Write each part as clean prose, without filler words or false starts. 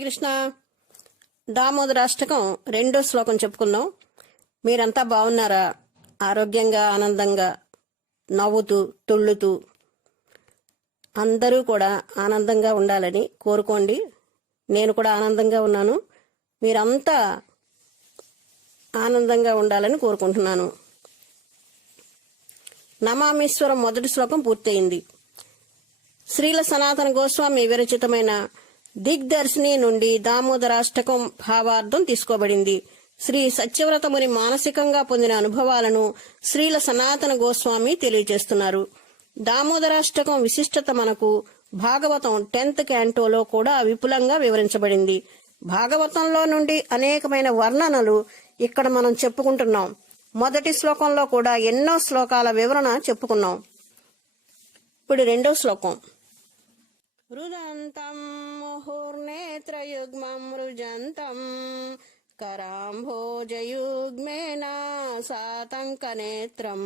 శ్రీకృష్ణ దామోదరాష్టకం 2వ శ్లోకం చెప్పుకుందాం. మీరంతా బాగున్నారా? ఆరోగ్యంగా ఆనందంగా నవ్వుతూ తుళ్ళుతూ అందరూ కూడా ఆనందంగా ఉండాలని కోరుకోండి. నేను కూడా ఆనందంగా ఉన్నాను. మీరంతా ఆనందంగా ఉండాలని కోరుకుంటున్నాను. నమామీశ్వరం మొదటి శ్లోకం పూర్తయింది. శ్రీల సనాతన గోస్వామి విరచితమైన దిగ్దర్శిని నుండి దామోదరాష్టకం భావార్థం తీసుకోబడింది. శ్రీ సత్యవ్రతముని మానసికంగా పొందిన అనుభవాలను శ్రీల సనాతన గోస్వామి తెలియజేస్తున్నారు. దామోదరాష్టకం విశిష్టత మనకు భాగవతం 10th క్యాంటోలో కూడా విపులంగా వివరించబడింది. భాగవతంలో నుండి అనేకమైన వర్ణనలు ఇక్కడ మనం చెప్పుకుంటున్నాం. మొదటి శ్లోకంలో కూడా ఎన్నో శ్లోకాల వివరణ చెప్పుకున్నాం. ఇప్పుడు 2వ శ్లోకం. రుదంతం ముహుర్నేత్రయుగ్మం రుజంతం కరాంభోజయుగ్మేన సాతంకనేత్రం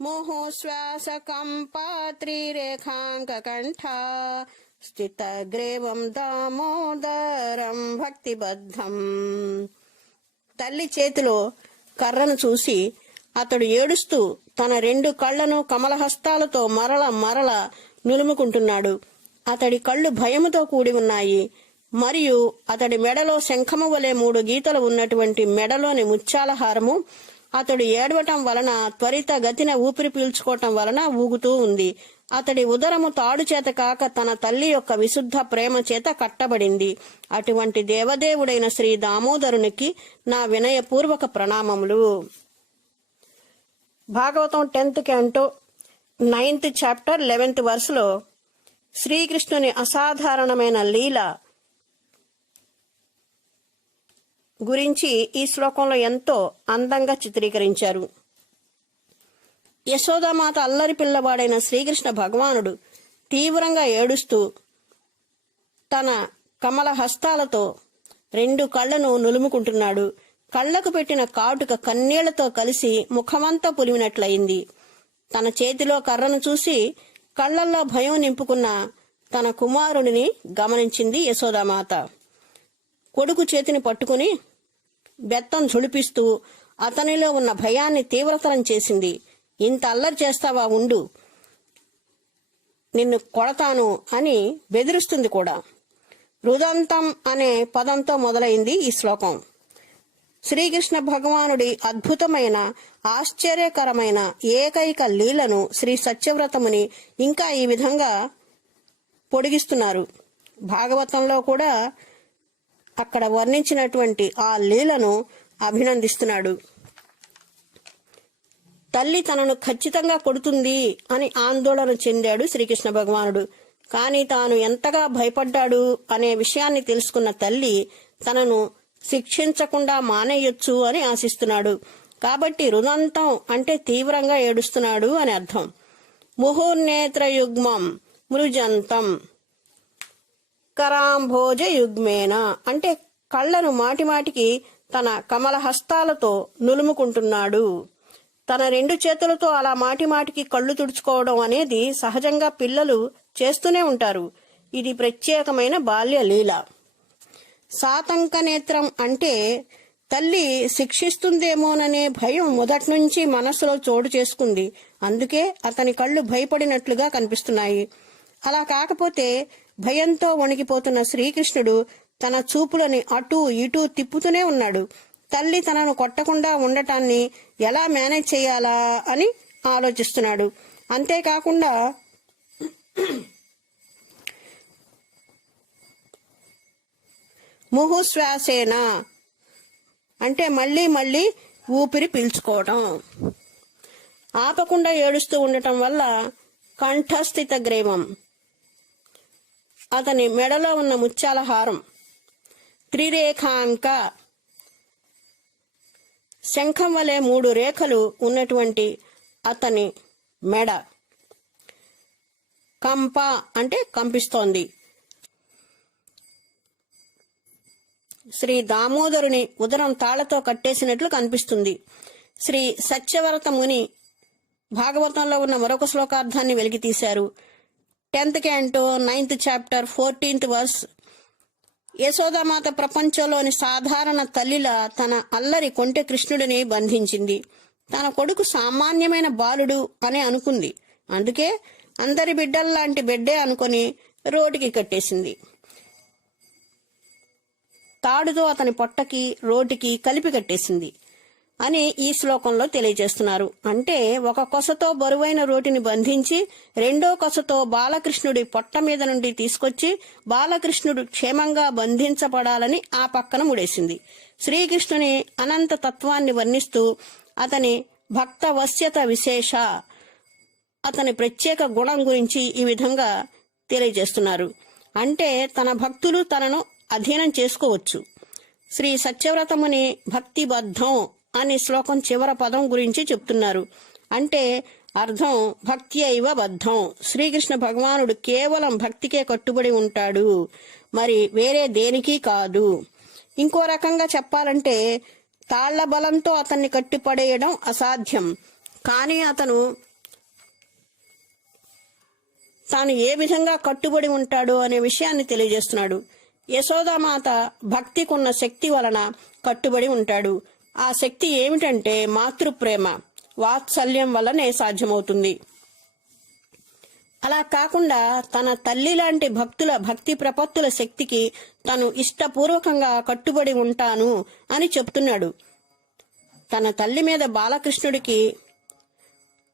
ముహుశ్వాసకంపాత్రిరేఖాంకకంఠ స్థితగ్రీవం దామోదరం భక్తిబద్ధం. తల్లి చేతిలో కర్రను చూసి అతడు ఏడుస్తూ తన 2 కళ్లను కమలహస్తాలతో మరల నులుముకుంటున్నాడు. అతడి కళ్ళు భయముతో కూడి ఉన్నాయి. మరియు అతడి మెడలో శంఖము వలె 3 గీతలు ఉన్నటువంటి మెడలోని ముత్యాల హారము అతడు ఏడవటం వలన త్వరిత గతిన ఊపిరి పీల్చుకోవటం వలన ఊగుతూ ఉంది. అతడి ఉదరము తాడు చేత కాక తన తల్లి యొక్క విశుద్ధ ప్రేమ చేత కట్టబడింది. అటువంటి దేవదేవుడైన శ్రీ దామోదరునికి నా వినయపూర్వక ప్రణామములు. Bhagavatam 10th canto 9th chapter 11th వర్స్లో శ్రీకృష్ణుని అసాధారణమైన లీల గురించి ఈ శ్లోకంలో ఎంతో అందంగా చిత్రీకరించారు. యశోదామాత అల్లరి పిల్లవాడైన శ్రీకృష్ణ భగవానుడు తీవ్రంగా ఏడుస్తూ తన కమల హస్తాలతో 2 కళ్లను నులుముకుంటున్నాడు. కళ్లకు పెట్టిన కాటుక కన్నీళ్లతో కలిసి ముఖమంతా పులిమినట్లయింది. తన చేతిలో కర్రను చూసి కళ్లల్లో భయం నింపుకున్న తన కుమారుడిని గమనించింది యశోదామాత. కొడుకు చేతిని పట్టుకుని బెత్తం ఝుళిపిస్తూ అతనిలో ఉన్న భయాన్ని తీవ్రతరం చేసింది. ఇంత అల్లరి చేస్తావా, ఉండు, నిన్ను కొడతాను అని బెదిరిస్తుంది కూడా. రుదంతం అనే పదంతో మొదలైంది ఈ శ్లోకం. శ్రీకృష్ణ భగవానుడి అద్భుతమైన ఆశ్చర్యకరమైన ఏకైక లీలను శ్రీ సత్యవ్రతముని ఇంకా ఈ విధంగా పొడిగిస్తున్నారు. భాగవతంలో కూడా అక్కడ వర్ణించినటువంటి ఆ లీలను అభినందిస్తున్నాడు. తల్లి తనను ఖచ్చితంగా కొడుతుంది అని ఆందోళన చెందాడు శ్రీకృష్ణ భగవానుడు. కానీ తాను ఎంతగా భయపడ్డాడు అనే విషయాన్ని తెలుసుకున్న తల్లి తనను శిక్షించకుండా మానేయొచ్చు అని ఆశిస్తున్నాడు. కాబట్టి రుదంతం అంటే తీవ్రంగా ఏడుస్తున్నాడు అని అర్థం. ముహుర్నేత్రయుగ్మం మృజంతం కరాంభోజ యుగ్మేన అంటే కళ్లను మాటిమాటికి తన కమల హస్తాలతో నులుముకుంటున్నాడు. తన 2 చేతులతో అలా మాటిమాటికి కళ్ళు తుడుచుకోవడం అనేది సహజంగా పిల్లలు చేస్తూనే ఉంటారు. ఇది ప్రత్యేకమైన బాల్య లీల. సాతంక నేత్రం అంటే తల్లి శిక్షిస్తుందేమోననే భయం మొదటి నుంచి మనసులో చోటు చేసుకుంది. అందుకే అతని కళ్ళు భయపడినట్లుగా కనిపిస్తున్నాయి. అలా కాకపోతే భయంతో వణికిపోతున్న శ్రీకృష్ణుడు తన చూపులని అటూ ఇటూ తిప్పుతూనే ఉన్నాడు. తల్లి తనను కొట్టకుండా ఉండటాన్ని ఎలా మేనేజ్ చేయాలా అని ఆలోచిస్తున్నాడు. అంతేకాకుండా ముహుశ్వాసేన అంటే మళ్ళీ ఊపిరి పీల్చుకోవటం. ఆపకుండా ఏడుస్తూ ఉండటం వల్ల కంఠస్థిత గ్రీవం అతని మెడలో ఉన్న ముత్యాల హారం, త్రిరేఖాంక శంఖం వలె 3 రేఖలు ఉన్నటువంటి అతని మెడ, కంప అంటే కంపిస్తోంది. శ్రీ దామోదరుని ఉదరం తాళ్లతో కట్టేసినట్లు కనిపిస్తుంది. శ్రీ సత్యవ్రత ముని భాగవతంలో ఉన్న మరొక శ్లోకార్థాన్ని వెలికితీశారు. 10th canto 9th chapter 14th verse. యశోదామాత ప్రపంచంలోని సాధారణ తల్లిలా తన అల్లరి కొంటె కృష్ణుడిని బంధించింది. తన కొడుకు సామాన్యమైన బాలుడు అని అనుకుంది. అందుకే అందరి బిడ్డల్లాంటి బిడ్డే అనుకుని రోడ్డుకి కట్టేసింది. తాడుతో అతని పొట్టకి రోడ్డుకి కలిపి కట్టేసింది అని ఈ శ్లోకంలో తెలియజేస్తున్నారు. అంటే ఒక కొసతో బరువైన రోటిని బంధించి రెండో కొసతో బాలకృష్ణుడి పొట్ట మీద నుండి తీసుకొచ్చి బాలకృష్ణుడు క్షేమంగా బంధించబడాలని ఆ పక్కన ముడేసింది. శ్రీకృష్ణుని అనంత తత్వాన్ని వర్ణిస్తూ అతని భక్త వశ్యత విశేష, అతని ప్రత్యేక గుణం గురించి ఈ విధంగా తెలియజేస్తున్నారు. అంటే తన భక్తులు తనను అధీనం చేసుకోవచ్చు. శ్రీ సత్యవ్రతముని భక్తిబద్ధం అని శ్లోకం చివర పదం గురించి చెప్తున్నారు. అంటే అర్థం భక్తి అయివ బద్ధం. శ్రీకృష్ణ భగవానుడు కేవలం భక్తికే కట్టుబడి ఉంటాడు, మరి వేరే దేనికి కాదు. ఇంకో రకంగా చెప్పాలంటే తాళ్ల బలంతో అతన్ని కట్టిపడేయడం అసాధ్యం. కానీ అతను తాను ఏ విధంగా కట్టుబడి ఉంటాడు అనే విషయాన్ని తెలియజేస్తున్నాడు. యశోదామాత భక్తికున్న శక్తి వలన కట్టుబడి ఉంటాడు. ఆ శక్తి ఏమిటంటే మాతృప్రేమ, వాత్సల్యం వల్లనే సాధ్యమవుతుంది. అలా కాకుండా తన తల్లి లాంటి భక్తుల భక్తి ప్రపత్తుల శక్తికి తను ఇష్టపూర్వకంగా కట్టుబడి ఉంటాను అని చెప్తున్నాడు. తన తల్లి మీద బాలకృష్ణుడికి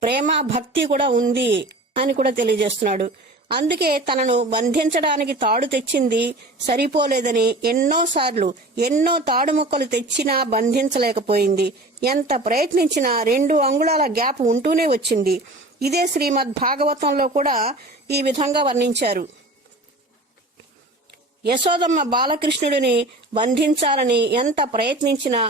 ప్రేమ భక్తి కూడా ఉంది అని కూడా తెలియజేస్తున్నాడు. అందుకే తనను బంధించడానికి తాడు తెచ్చింది సరిపోలేదని ఎన్నోసార్లు ఎన్నో తాడు ముక్కలు తెచ్చినా బంధించలేకపోయింది. ఎంత ప్రయత్నించినా 2 అంగుళాల గ్యాప్ ఉంటూనే వచ్చింది. ఇదే శ్రీమద్ భాగవతంలో కూడా ఈ విధంగా వర్ణించారు. యశోదమ్మ బాలకృష్ణుడిని బంధించాలని ఎంత ప్రయత్నించినా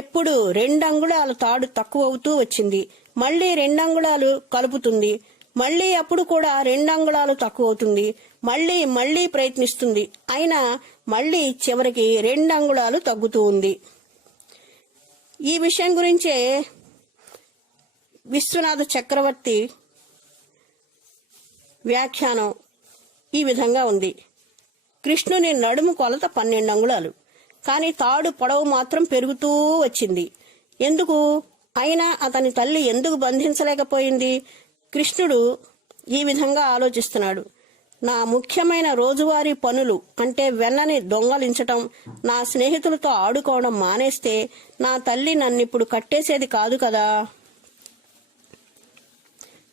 ఎప్పుడూ 2 అంగుళాల తాడు తక్కువవుతూ వచ్చింది. మళ్లీ 2 అంగుళాలు కలుపుతుంది, మళ్లీ అప్పుడు కూడా 2 అంగుళాలు తక్కువ అవుతుంది. మళ్లీ ప్రయత్నిస్తుంది, అయినా మళ్లీ చివరికి 2 అంగుళాలు తగ్గుతూ ఉంది. ఈ విషయం గురించే విశ్వనాథ చక్రవర్తి వ్యాఖ్యానం ఈ విధంగా ఉంది. కృష్ణుని నడుము కొలత 12 అంగుళాలు, కానీ తాడు పొడవు మాత్రం పెరుగుతూ వచ్చింది. ఎందుకు? అయినా అతని తల్లి ఎందుకు బంధించలేకపోయింది? కృష్ణుడు ఈ విధంగా ఆలోచిస్తున్నాడు. నా ముఖ్యమైన రోజువారీ పనులు అంటే వెన్నని దొంగలించటం, నా స్నేహితులతో ఆడుకోవడం మానేస్తే నా తల్లి నన్నిప్పుడు కట్టేసేది కాదు కదా.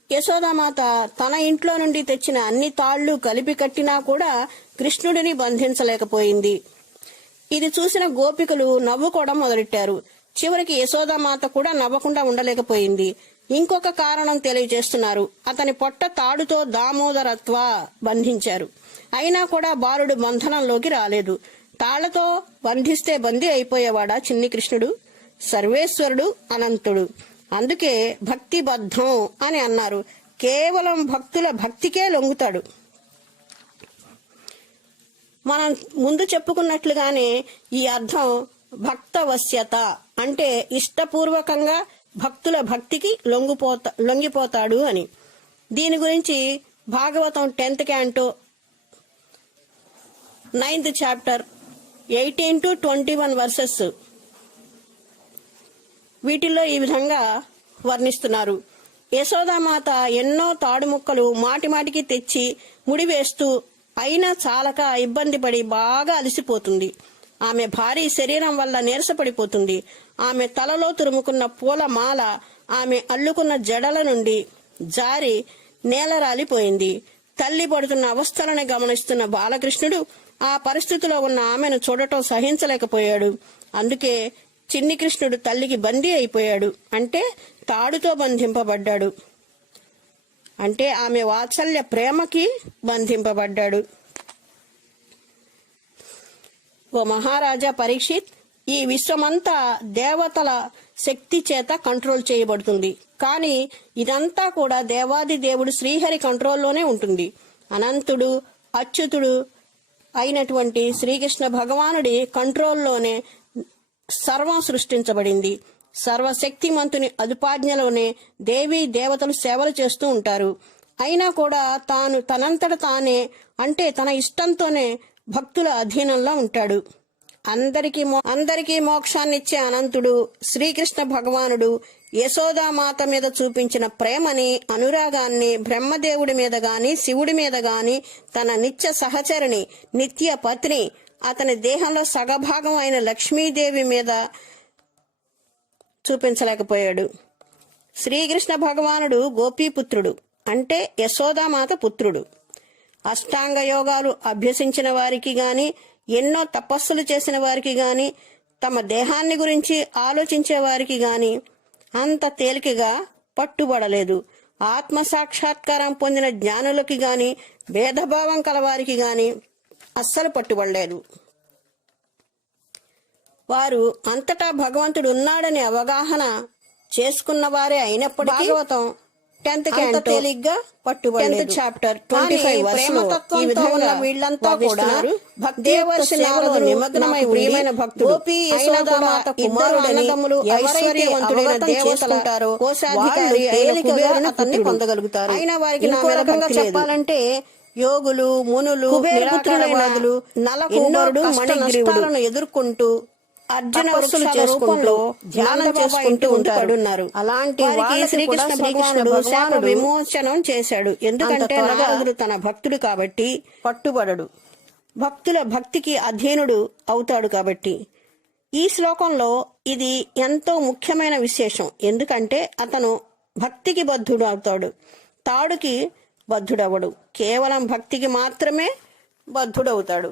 యశోదామాత తన ఇంట్లో నుండి తెచ్చిన అన్ని తాళ్లు కలిపి కట్టినా కూడా కృష్ణుడిని బంధించలేకపోయింది. ఇది చూసిన గోపికలు నవ్వుకోవడం మొదలెట్టారు. చివరికి యశోదామాత కూడా నవ్వకుండా ఉండలేకపోయింది. ఇంకొక కారణం తెలియజేస్తున్నారు. అతని పొట్ట తాడుతో దామోదరత్వ బంధించారు. అయినా కూడా బాలుడు బంధనంలోకి రాలేదు. తాళ్లతో బంధిస్తే బందీ అయిపోయేవాడా చిన్ని కృష్ణుడు? సర్వేశ్వరుడు అనంతుడు. అందుకే భక్తిబద్ధం అని అన్నారు. కేవలం భక్తుల భక్తికే లొంగుతాడు. మనం ముందు చెప్పుకున్నట్లుగానే ఈ అర్థం భక్త వశ్యత అంటే ఇష్టపూర్వకంగా భక్తుల భక్తికి లొంగిపోతాడు అని. దీని గురించి Bhagavatam 10th canto 9th chapter 18 to 21 verses వీటిల్లో ఈ విధంగా వర్ణిస్తున్నారు. యశోదామాత ఎన్నో తాడు ముక్కలు మాటిమాటికి తెచ్చి ముడివేస్తూ అయినా చాలక ఇబ్బంది పడి బాగా అలసిపోతుంది. ఆమె భారీ శరీరం వల్ల నీరసపడిపోతుంది. ఆమె తలలో తురుముకున్న పూల మాల ఆమె అల్లుకున్న జడల నుండి జారి నేలరాలిపోయింది. తల్లి పడుతున్న అవస్థలను గమనిస్తున్న బాలకృష్ణుడు ఆ పరిస్థితిలో ఉన్న ఆమెను చూడటం సహించలేకపోయాడు. అందుకే చిన్ని కృష్ణుడు తల్లికి బందీ అయిపోయాడు. అంటే తాడుతో బంధింపబడ్డాడు. అంటే ఆమె వాత్సల్య ప్రేమకి బంధింపబడ్డాడు. ఓ మహారాజా పరీక్షిత్, ఈ విశ్వమంతా దేవతల శక్తి చేత కంట్రోల్ చేయబడుతుంది. కానీ ఇదంతా కూడా దేవాది దేవుడు శ్రీహరి కంట్రోల్లోనే ఉంటుంది. అనంతుడు అచ్యుతుడు అయినటువంటి శ్రీకృష్ణ భగవానుడి కంట్రోల్లోనే సర్వం సృష్టించబడింది. సర్వశక్తిమంతుని అదుపాజ్ఞలోనే దేవీ దేవతలు సేవలు చేస్తూ ఉంటారు. అయినా కూడా తాను తనంతట తానే అంటే తన ఇష్టంతోనే భక్తుల అధీనంలో ఉంటాడు. అందరికీ మోక్షాన్నిచ్చే అనంతుడు శ్రీకృష్ణ భగవానుడు యశోదామాత మీద చూపించిన ప్రేమని, అనురాగాన్ని బ్రహ్మదేవుడి మీద గాని, శివుడి మీద గాని, తన నిత్య సహచరిని, నిత్య పత్ని, అతని దేహంలో సగభాగం అయిన లక్ష్మీదేవి మీద చూపించలేకపోయాడు. శ్రీకృష్ణ భగవానుడు గోపీపుత్రుడు, అంటే యశోదామాత పుత్రుడు. అష్టాంగ యోగాలు అభ్యసించిన వారికి గాని, ఎన్నో తపస్సులు చేసిన వారికి గాని, తమ దేహాన్ని గురించి ఆలోచించే వారికి గాని అంత తేలికగా పట్టుబడలేదు. ఆత్మ సాక్షాత్కారం పొందిన జ్ఞానులకి గాని, భేదభావం కలవారికి గాని అస్సలు పట్టుబడలేదు. వారు అంతటా భగవంతుడు ఉన్నాడని అవగాహన చేసుకున్న వారే అయినప్పటికీ భాగవతం 10th canto తేలిగ్గా పట్టుబడలేదు. 10th chapter 25 ప్రేమతత్వంతో ఉన్న వీళ్ళంతా కూడా భక్తిదేవర్షి నారదుడు నిమగ్నమై ప్రియమైన భక్తుడు యశోదామాత కుమారుడని ఐశ్వర్యవంతుడైన దేవతలుంటారో కోశాధికారి కుబేరుని అతన్ని పొందగలుగుతారు. అయినా వారికి నా రకంగా చెప్పాలంటే యోగులు, మునులు, నిరాకారవాదులు, నలకుబరుడు, మణిగ్రీవులను ఎదుర్కొంటూ అర్జున రూపంలో ధ్యానం చేసుకుంటూ ఉంటారు. అలాంటి వారికి శ్రీకృష్ణ భగవానుడు శాప విమోచనం చేశాడు. ఎందుకంటే నారదుడు తన భక్తుడు కాబట్టి పట్టుబడడు, భక్తుల భక్తికి అధీనుడు అవుతాడు కాబట్టి. ఈ శ్లోకంలో ఇది ఎంతో ముఖ్యమైన విశేషం. ఎందుకంటే అతను భక్తికి బద్ధుడు అవుతాడు, తాడుకి బద్ధుడవడు. కేవలం భక్తికి మాత్రమే బద్ధుడవుతాడు.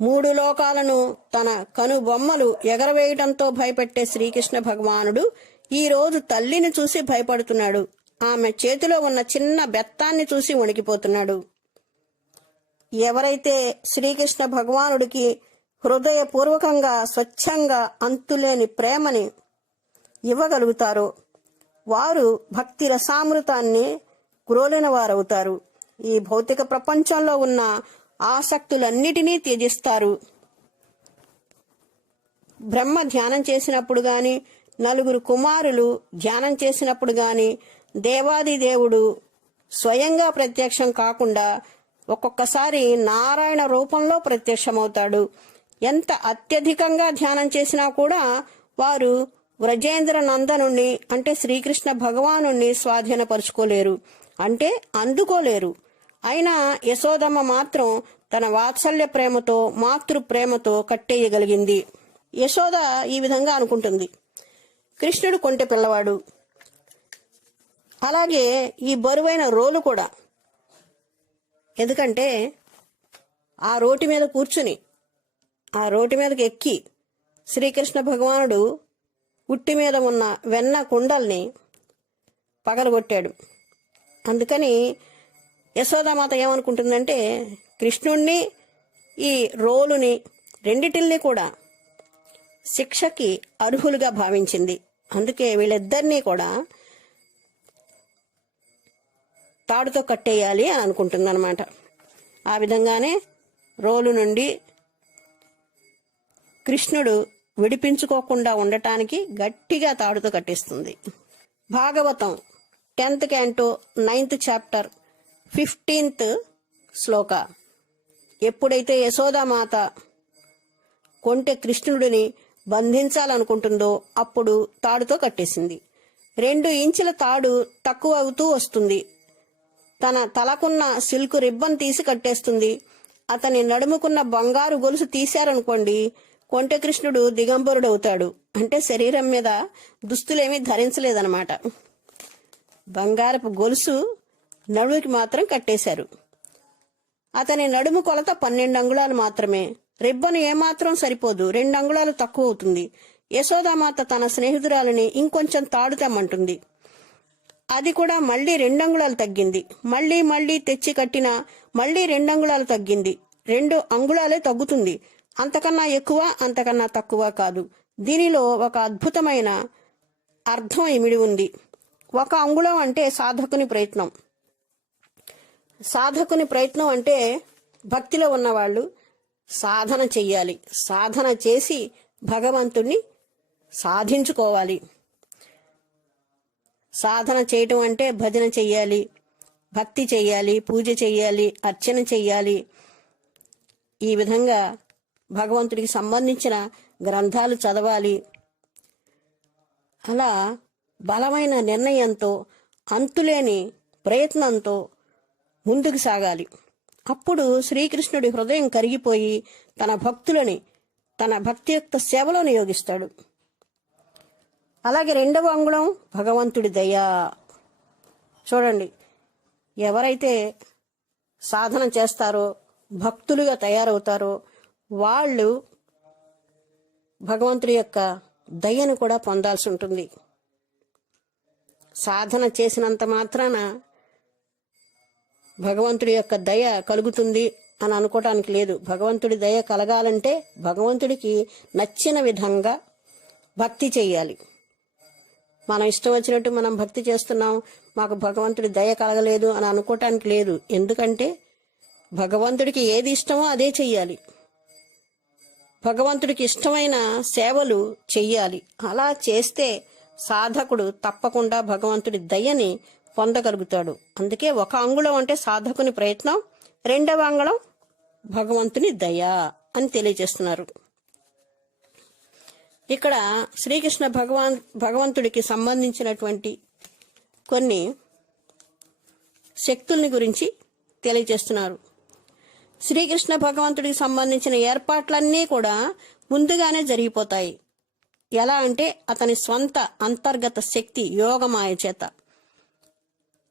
3 లోకాలను తన కనుబొమ్మలు ఎగరవేయటంతో భయపెట్టే శ్రీకృష్ణ భగవానుడు ఈ రోజు తల్లిని చూసి భయపడుతున్నాడు. ఆమె చేతిలో ఉన్న చిన్న బెత్తాన్ని చూసి వణికిపోతున్నాడు. ఎవరైతే శ్రీకృష్ణ భగవానుడికి హృదయపూర్వకంగా, స్వచ్ఛంగా, అంతులేని ప్రేమని ఇవ్వగలుగుతారో వారు భక్తి రసామృతాన్ని గ్రోలిన వారవుతారు. ఈ భౌతిక ప్రపంచంలో ఉన్న ఆసక్తులన్నిటినీ త్యజిస్తారు. బ్రహ్మ ధ్యానం చేసినప్పుడు గాని, 9 కుమారులు ధ్యానం చేసినప్పుడు గాని దేవాది దేవుడు స్వయంగా ప్రత్యక్షం కాకుండా ఒక్కొక్కసారి నారాయణ రూపంలో ప్రత్యక్షమవుతాడు. ఎంత అత్యధికంగా ధ్యానం చేసినా కూడా వారు వ్రజేంద్ర నందనుణ్ణి, అంటే శ్రీకృష్ణ భగవానుణ్ణి స్వాధీనపరుచుకోలేరు, అంటే అందుకోలేరు. అయినా యశోదమ్మ మాత్రం తన వాత్సల్య ప్రేమతో, మాతృ ప్రేమతో కట్టేయగలిగింది. యశోద ఈ విధంగా అనుకుంటుంది, కృష్ణుడు కొంటె పిల్లవాడు, అలాగే ఈ బరువైన రోలు కూడా. ఎందుకంటే ఆ రోటి మీద కూర్చుని, ఆ రోటి మీదకి ఎక్కి శ్రీకృష్ణ భగవానుడు ఉట్టి మీద ఉన్న వెన్న కుండల్ని పగలగొట్టాడు. అందుకని యశోదామాత ఏమనుకుంటుందంటే కృష్ణుణ్ణి, ఈ రోలుని, రెండిటిల్ని కూడా శిక్షకి అర్హులుగా భావించింది. అందుకే వీళ్ళిద్దరినీ కూడా తాడుతో కట్టేయాలి అని అనుకుంటుందన్నమాట. ఆ విధంగానే రోలు నుండి కృష్ణుడు విడిపించుకోకుండా ఉండటానికి గట్టిగా తాడుతో కట్టేస్తుంది. Bhagavatam 10th canto 9th chapter 15th శ్లోక. ఎప్పుడైతే యశోదామాత కొంటె కృష్ణుడిని బంధించాలనుకుంటుందో అప్పుడు తాడుతో కట్టేసింది. 2 ఇంచుల తాడు తక్కువ అవుతూ వస్తుంది. తన తలకున్న సిల్క్ రిబ్బన్ తీసి కట్టేస్తుంది. అతని నడుముకున్న బంగారు గొలుసు తీశారనుకోండి, కొంటె కృష్ణుడు దిగంబరుడవుతాడు. అంటే శరీరం మీద దుస్తులేమీ ధరించలేదన్నమాట. బంగారపు గొలుసు నడుముకి మాత్రం కట్టేశారు. అతని నడుము కొలత 12 అంగుళాలు మాత్రమే. రిబ్బను ఏమాత్రం సరిపోదు, 2 అంగుళాలు తక్కువ అవుతుంది. యశోదామాత తన స్నేహితురాలిని ఇంకొంచెం తాడు తెమ్మంటుంది. అది కూడా మళ్లీ 2 అంగుళాలు తగ్గింది. మళ్లీ తెచ్చి కట్టినా మళ్లీ 2 అంగుళాలు తగ్గింది. 2 అంగుళాలే తగ్గుతుంది. అంతకన్నా ఎక్కువ, అంతకన్నా తక్కువ కాదు. దీనిలో ఒక అద్భుతమైన అర్థం ఇమిడి ఉంది. 1 అంగుళం అంటే సాధకుని ప్రయత్నం. సాధకుని ప్రయత్నం అంటే భక్తిలో ఉన్నవాళ్ళు సాధన చెయ్యాలి. సాధన చేసి భగవంతుణ్ణి సాధించుకోవాలి. సాధన చేయటం అంటే భజన చెయ్యాలి, భక్తి చెయ్యాలి, పూజ చెయ్యాలి, అర్చన చెయ్యాలి. ఈ విధంగా భగవంతుడికి సంబంధించిన గ్రంథాలు చదవాలి. అలా బలమైన నిర్ణయంతో, అంతులేని ప్రయత్నంతో ముందుకు సాగాలి. అప్పుడు శ్రీకృష్ణుడి హృదయం కరిగిపోయి తన భక్తులని తన భక్తియుక్త సేవలో నియోగిస్తాడు. అలాగే రెండవ అంగుళం భగవంతుడి దయ. చూడండి, ఎవరైతే సాధన చేస్తారో, భక్తులుగా తయారవుతారో వాళ్ళు భగవంతుడి యొక్క దయను కూడా పొందాల్సి ఉంటుంది. సాధన చేసినంత మాత్రాన భగవంతుడి యొక్క దయ కలుగుతుంది అని అనుకోవటానికి లేదు. భగవంతుడి దయ కలగాలంటే భగవంతుడికి నచ్చిన విధంగా భక్తి చెయ్యాలి. మనం ఇష్టం వచ్చినట్టు మనం భక్తి చేస్తున్నాం, మాకు భగవంతుడి దయ కలగలేదు అని అనుకోవటానికి లేదు. ఎందుకంటే భగవంతుడికి ఏది ఇష్టమో అదే చెయ్యాలి. భగవంతుడికి ఇష్టమైన సేవలు చెయ్యాలి. అలా చేస్తే సాధకుడు తప్పకుండా భగవంతుడి దయని పొందగలుగుతాడు. అందుకే ఒక అంగుళం అంటే సాధకుని ప్రయత్నం, రెండవ అంగుళం భగవంతుని దయ అని తెలియజేస్తున్నారు. ఇక్కడ శ్రీకృష్ణ భగవంతుడికి సంబంధించినటువంటి కొన్ని శక్తుల్ని గురించి తెలియజేస్తున్నారు. శ్రీకృష్ణ భగవంతుడికి సంబంధించిన ఏర్పాట్లన్నీ కూడా ముందుగానే జరిగిపోతాయి. ఎలా అంటే అతని స్వంత అంతర్గత శక్తి యోగమాయ చేత.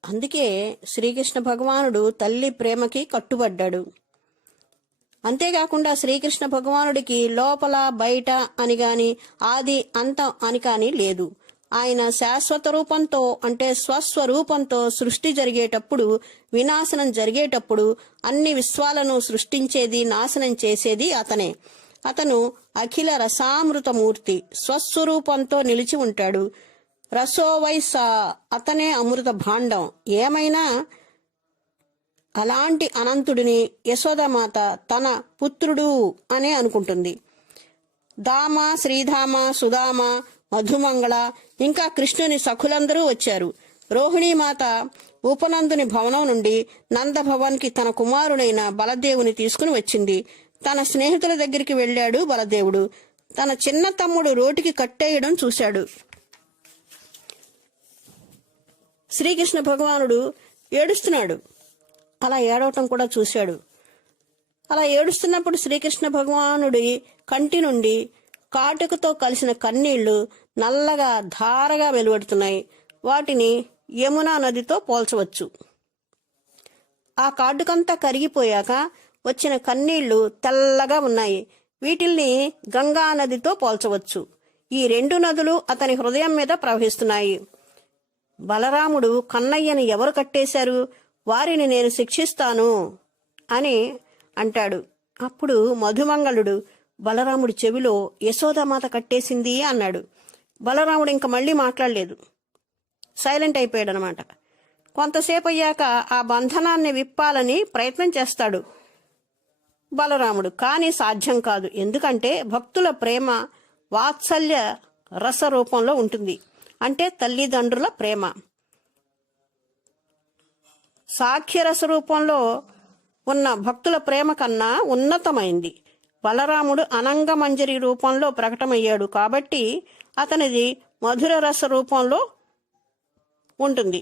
అందుకే శ్రీకృష్ణ భగవానుడు తల్లి ప్రేమకి కట్టుబడ్డాడు. అంతేకాకుండా శ్రీకృష్ణ భగవానుడికి లోపల బయట అని గాని ఆది అంతం అని కాని లేదు. ఆయన శాశ్వత రూపంతో అంటే స్వస్వరూపంతో సృష్టి జరిగేటప్పుడు, వినాశనం జరిగేటప్పుడు అన్ని విశ్వాలను సృష్టించేది, నాశనం చేసేది అతనే. అతను అఖిల రసామృతమూర్తి, స్వస్వరూపంతో నిలిచి ఉంటాడు. రసోవైస, అతనే అమృత భాండం. ఏమైనా అలాంటి అనంతుడిని యశోదమాత తన పుత్రుడు అనే అనుకుంటుంది. దామ, శ్రీధామ, సుధామ, మధుమంగళ ఇంకా కృష్ణుని సఖులందరూ వచ్చారు. రోహిణీమాత ఉపనందుని భవనం నుండి నందభవన్కి తన కుమారుడైన బలదేవుని తీసుకుని వచ్చింది. తన స్నేహితుల దగ్గరికి వెళ్ళాడు బలదేవుడు. తన చిన్న తమ్ముడు రోటికి కట్టేయడం చూశాడు. శ్రీకృష్ణ భగవానుడు ఏడుస్తున్నాడు. అలా ఏడవటం కూడా చూశాడు. అలా ఏడుస్తున్నప్పుడు శ్రీకృష్ణ భగవానుడి కంటి నుండి కాటుకతో కలిసిన కన్నీళ్లు నల్లగా ధారగా వెలువడుతున్నాయి. వాటిని యమునా నదితో పోల్చవచ్చు. ఆ కాటుకంతా కరిగిపోయాక వచ్చిన కన్నీళ్లు తెల్లగా ఉన్నాయి. వీటిల్ని గంగా నదితో పోల్చవచ్చు. ఈ రెండు నదులు అతని హృదయం మీద ప్రవహిస్తున్నాయి. బలరాముడు కన్నయ్యని ఎవరు కట్టేశారు, వారిని నేను శిక్షిస్తాను అని అంటాడు. అప్పుడు మధుమంగళుడు బలరాముడి చెవిలో యశోదామాత కట్టేసింది అన్నాడు. బలరాముడు ఇంక మళ్ళీ మాట్లాడలేదు, సైలెంట్ అయిపోయాడు అనమాట. కొంతసేపు అయ్యాక ఆ బంధనాన్ని విప్పాలని ప్రయత్నం చేస్తాడు బలరాముడు. కానీ సాధ్యం కాదు. ఎందుకంటే భక్తుల ప్రేమ వాత్సల్య రస రూపంలో ఉంటుంది. అంటే తల్లిదండ్రుల ప్రేమ. సాఖ్యరస రూపంలో ఉన్న భక్తుల ప్రేమ కన్నా ఉన్నతమైంది. బలరాముడు అనంగమంజరి రూపంలో ప్రకటమయ్యాడు కాబట్టి అతనిది మధుర రస రూపంలో ఉంటుంది.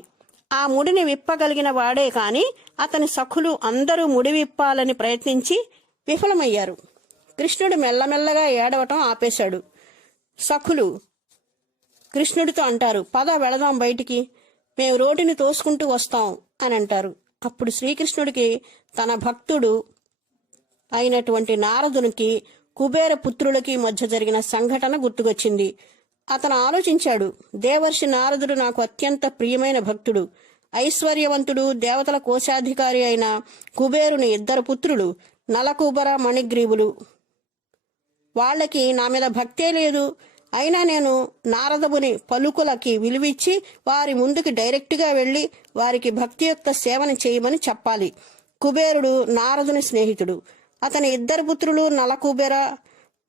ఆ ముడిని విప్పగలిగిన వాడే కాని అతని సఖులు అందరూ ముడి విప్పాలని ప్రయత్నించి విఫలమయ్యారు. కృష్ణుడు మెల్లమెల్లగా ఏడవటం ఆపేశాడు. సఖులు కృష్ణుడితో అంటారు, పద వెళదాం బయటికి, మేము రోడ్డుని తోసుకుంటూ వస్తాం అని అంటారు. అప్పుడు శ్రీకృష్ణుడికి తన భక్తుడు అయినటువంటి నారదునికి కుబేర పుత్రులకి మధ్య జరిగిన సంఘటన గుర్తుకొచ్చింది. అతను ఆలోచించాడు, దేవర్షి నారదుడు నాకు అత్యంత ప్రియమైన భక్తుడు, ఐశ్వర్యవంతుడు, దేవతల కోశాధికారి అయిన కుబేరుని ఇద్దరు పుత్రులు నలకుబర, మణిగ్రీవులు. వాళ్ళకి నా మీద భక్తే లేదు. అయినా నేను నారదముని పలుకులకి విలువిచ్చి వారి ముందుకి డైరెక్ట్గా వెళ్ళి వారికి భక్తియుక్త సేవను చేయమని చెప్పాలి. కుబేరుడు నారదుని స్నేహితుడు. అతని ఇద్దరు పుత్రులు నలకుబెర,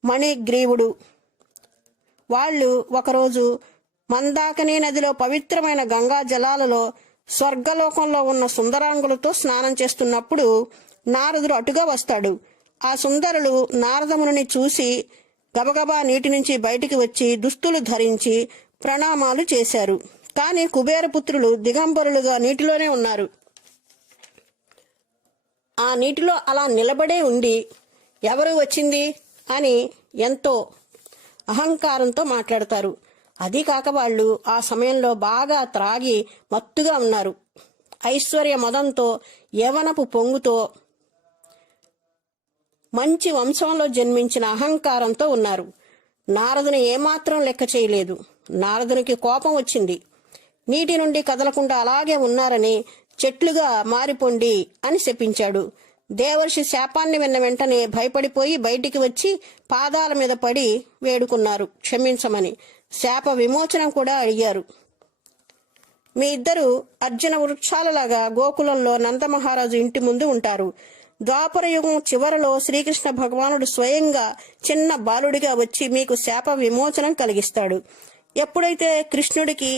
మణిగ్రీవుడు. వాళ్ళు ఒకరోజు మందాకిని నదిలో పవిత్రమైన గంగా జలాలలో స్వర్గలోకంలో ఉన్న సుందరాంగులతో స్నానం చేస్తున్నప్పుడు నారదుడు అటుగా వస్తాడు. ఆ సుందరులు నారదముని చూసి గబగబా నీటి నుంచి బయటికి వచ్చి దుస్తులు ధరించి ప్రణామాలు చేశారు. కానీ కుబేరపుత్రులు దిగంబరులుగా నీటిలోనే ఉన్నారు. ఆ నీటిలో అలా నిలబడే ఉండి ఎవరు వచ్చింది అని ఎంతో అహంకారంతో మాట్లాడతారు. అది కాక వాళ్ళు ఆ సమయంలో బాగా త్రాగి మత్తుగా ఉన్నారు. ఐశ్వర్య మదంతో, యవనపు పొంగుతో, మంచి వంశంలో జన్మించిన అహంకారంతో ఉన్నారు. నారదుని ఏమాత్రం లెక్క చేయలేదు. నారదునికి కోపం వచ్చింది. నీటి నుండి కదలకుండా అలాగే ఉన్నారని చెట్లుగా మారిపోండి అని శపించాడు. దేవర్షి శాపాన్ని విన్న వెంటనే భయపడిపోయి బయటికి వచ్చి పాదాల మీద పడి వేడుకున్నారు క్షమించమని. శాప విమోచనం కూడా అడిగారు. మీ ఇద్దరు అర్జున వృక్షాలలాగా గోకులంలో నందమహారాజు ఇంటి ముందు ఉంటారు. ద్వాపర యుగం చివరలో శ్రీకృష్ణ భగవానుడు స్వయంగా చిన్న బాలుడిగా వచ్చి మీకు శాప విమోచనం కలిగిస్తాడు. ఎప్పుడైతే కృష్ణుడికి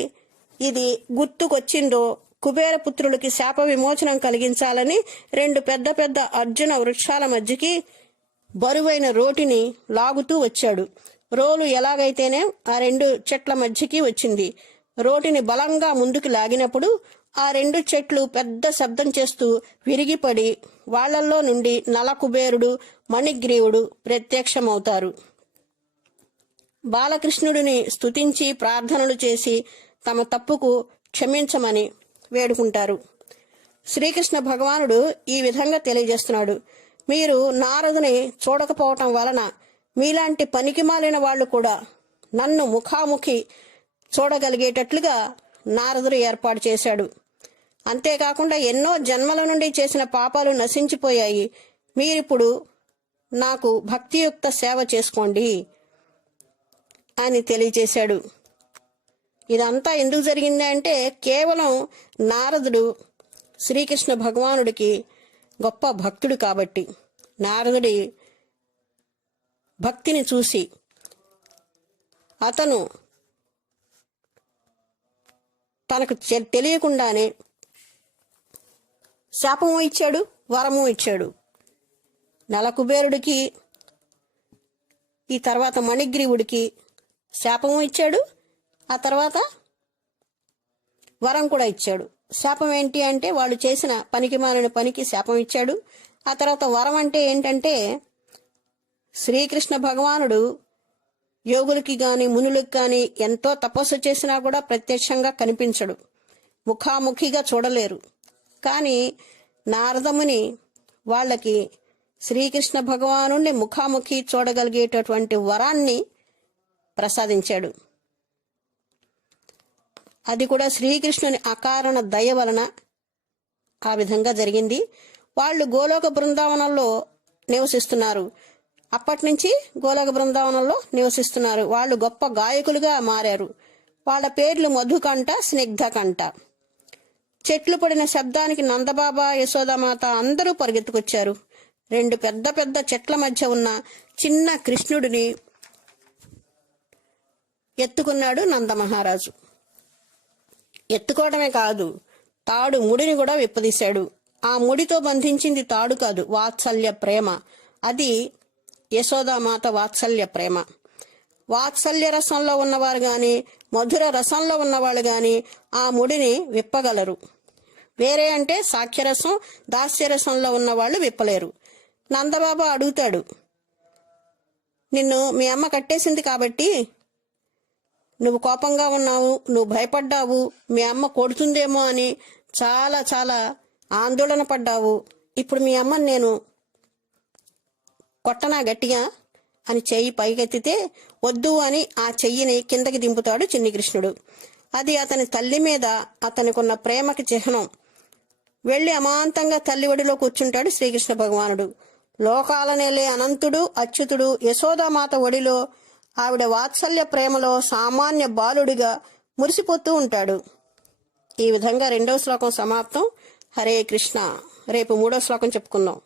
ఇది గుర్తుకొచ్చిందో కుబేరపుత్రులకి శాప విమోచనం కలిగించాలని 2 పెద్ద పెద్ద అర్జున వృక్షాల మధ్యకి బరువైన రోటిని లాగుతూ వచ్చాడు. రోలు ఎలాగైతేనే ఆ 2 చెట్ల మధ్యకి వచ్చింది. రోటిని బలంగా ముందుకు లాగినప్పుడు ఆ 2 చెట్లు పెద్ద శబ్దం చేస్తూ విరిగిపడి వాళ్లల్లో నుండి నలకుబేరుడు, మణిగ్రీవుడు ప్రత్యక్షమవుతారు. బాలకృష్ణుడిని స్తుతించి ప్రార్థనలు చేసి తమ తప్పుకు క్షమించమని వేడుకుంటారు. శ్రీకృష్ణ భగవానుడు ఈ విధంగా తెలియజేస్తున్నాడు. మీరు నారదుని చూడకపోవటం వలన మీలాంటి పనికి మాలిన వాళ్ళు కూడా నన్ను ముఖాముఖి చూడగలిగేటట్లుగా నారదుడు ఏర్పాటు చేశాడు. అంతేకాకుండా ఎన్నో జన్మల నుండి చేసిన పాపాలు నశించిపోయాయి. మీరిప్పుడు నాకు భక్తియుక్త సేవ చేసుకోండి అని తెలియజేశాడు. ఇదంతా ఎందుకు జరిగింది అంటే కేవలం నారదుడు శ్రీకృష్ణ భగవానుడికి గొప్ప భక్తుడు కాబట్టి. నారదుడి భక్తిని చూసి అతను తనకు తెలియకుండానే శాపము ఇచ్చాడు, వరము ఇచ్చాడు. నలకుబేరుడికి ఈ తర్వాత మణిగ్రీవుడికి శాపము ఇచ్చాడు, ఆ తర్వాత వరం కూడా ఇచ్చాడు. శాపం ఏంటి అంటే వాళ్ళు చేసిన పనికి మాలిన పనికి శాపం ఇచ్చాడు. ఆ తర్వాత వరం అంటే ఏంటంటే శ్రీకృష్ణ భగవానుడు యోగులకి గాని మునులకు గాని ఎంతో తపస్సు చేసినా కూడా ప్రత్యక్షంగా కనిపించడు, ముఖాముఖిగా చూడలేరు. కానీ నారదముని వాళ్ళకి శ్రీకృష్ణ భగవానుడిని ముఖాముఖి చూడగలిగేటటువంటి వరాన్ని ప్రసాదించాడు. అది కూడా శ్రీకృష్ణుని అకారణ దయ వలన ఆ విధంగా జరిగింది. వాళ్ళు గోలోక బృందావనంలో నివసిస్తున్నారు. అప్పటి నుంచి గోలోక బృందావనంలో నివసిస్తున్నారు. వాళ్ళు గొప్ప గాయకులుగా మారారు. వాళ్ళ పేర్లు మధుకంఠ, స్నిగ్ధకంఠ. చెట్లు పడిన శబ్దానికి నందబాబా, యశోదామాత అందరూ పరిగెత్తుకొచ్చారు. 2 పెద్ద పెద్ద చెట్ల మధ్య ఉన్న చిన్న కృష్ణుడిని ఎత్తుకున్నాడు నందమహారాజు. ఎత్తుకోవడమే కాదు, తాడు ముడిని కూడా విప్పదీశాడు. ఆ ముడితో బంధించింది తాడు కాదు, వాత్సల్య ప్రేమ. అది యశోదామాత వాత్సల్య ప్రేమ. వాత్సల్య రసంలో ఉన్నవారు గాని, మధుర రసంలో ఉన్నవాళ్ళు గాని ఆ ముడిని విప్పగలరు. వేరే అంటే సాఖ్యరసం, దాస్యరసంలో ఉన్నవాళ్ళు విప్పలేరు. నందబాబా అడుగుతాడు, నిన్ను మీ అమ్మ కట్టేసింది కాబట్టి నువ్వు కోపంగా ఉన్నావు, నువ్వు భయపడ్డావు, మీ అమ్మ కొడుతుందేమో అని చాలా చాలా ఆందోళన పడ్డావు. ఇప్పుడు మీ అమ్మని నేను కొట్టనా గట్టిగా అని చెయ్యి పైకెత్తితే వద్దు అని ఆ చెయ్యిని కిందకి దింపుతాడు చిన్ని కృష్ణుడు. అది అతని తల్లి మీద అతనికున్న ప్రేమకి చిహ్నం. వెళ్లి అమాంతంగా తల్లి ఒడిలో కూర్చుంటాడు శ్రీకృష్ణ భగవానుడు. లోకాలనేలే అనంతుడు అచ్యుతుడు యశోదామాత ఒడిలో ఆవిడ వాత్సల్య ప్రేమలో సామాన్య బాలుడిగా మురిసిపోతూ ఉంటాడు. ఈ విధంగా 2వ శ్లోకం సమాప్తం. హరే కృష్ణ. రేపు 3వ శ్లోకం చెప్పుకుందాం.